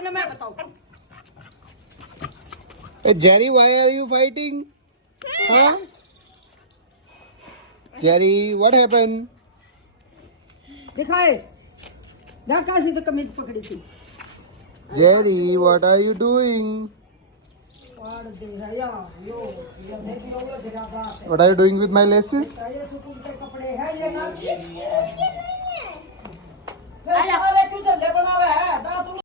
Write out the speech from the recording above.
ना मैं बताऊं Jerry, why are you fighting? Huh? Jerry, what happened? दिखाए देखा सी तो कमीज पकड़ी थी Jerry, what are you doing? What are you doing with my laces? कपड़े है ये ना